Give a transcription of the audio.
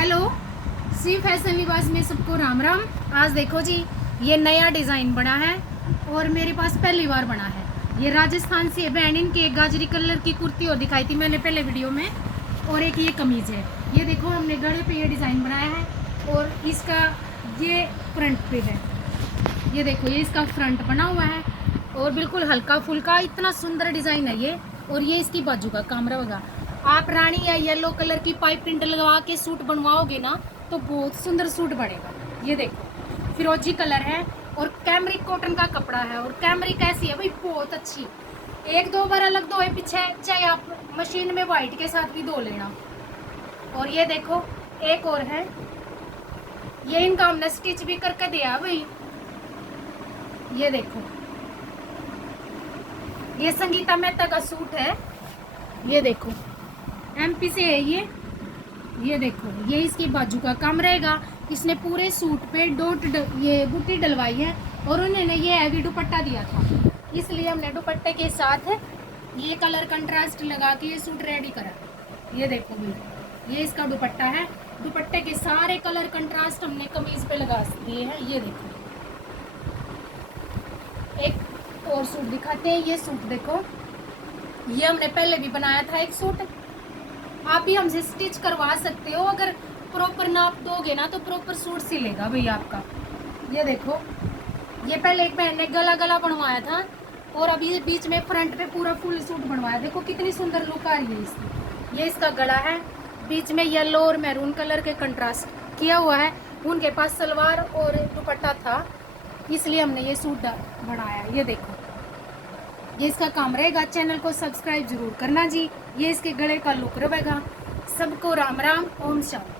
Hello, सी fashion लिबास में सबको राम राम। आज देखो जी, ये नया डिज़ाइन बना है और मेरे पास पहली बार बना है। ये राजस्थान से बैंड इनके गाजरी कलर की कुर्ती और दिखाई थी मैंने पहले वीडियो में, और एक ये कमीज़ है। ये देखो हमने गले पे ये डिज़ाइन बनाया है और इसका ये फ्रंट पे है। ये देखो ये इसका फ्रंट बना हुआ है और बिल्कुल हल्का फुल्का इतना सुंदर डिज़ाइन है ये। और ये इसकी बाजू का काम रहेगा। आप रानी या येलो कलर की पाइप प्रिंट लगवा के सूट बनवाओगे ना तो बहुत सुंदर सूट बनेगा। ये देखो फिरोजी कलर है और कैमरिक कॉटन का कपड़ा है। और कैमरिक ऐसी है भाई, बहुत अच्छी। एक दो बार अलग धोए पीछे, चाहे आप मशीन में वाइट के साथ भी धो लेना। और ये देखो एक और है, ये इनका हमने स्टिच भी करके दिया भाई। ये देखो ये संगीता मेहता का सूट है। ये देखो एमपी से है ये। ये देखो ये इसकी बाजू का काम रहेगा। इसने पूरे सूट पे ये बूटी डलवाई है और उन्होंने ये हैवी दुपट्टा दिया था, इसलिए हमने दुपट्टे के साथ ये कलर कंट्रास्ट लगा के ये सूट रेडी करा। ये देखो भाई, ये इसका दुपट्टा है। दुपट्टे के सारे कलर कंट्रास्ट हमने कमीज पे लगा दिए हैं। ये देखो एक और सूट दिखाते हैं। ये सूट देखो, ये हमने पहले भी बनाया था एक सूट। आप भी हमसे स्टिच करवा सकते हो, अगर प्रॉपर नाप दोगे ना तो प्रॉपर सूट सिलेगा भाई आपका। ये देखो ये पहले एक बहन ने गला बनवाया था और अभी बीच में फ्रंट पे पूरा फुल सूट बनवाया। देखो कितनी सुंदर लुक आ रही है इसकी। ये इसका गला है, बीच में येलो और मैरून कलर के कंट्रास्ट किया हुआ है। उनके पास सलवार और दुपट्टा था, इसलिए हमने ये सूट बनाया। ये देखो ये इसका काम रहेगा। चैनल को सब्सक्राइब जरूर करना जी। ये इसके गले का लुक रहेगा। सबको राम राम, ओम शांति।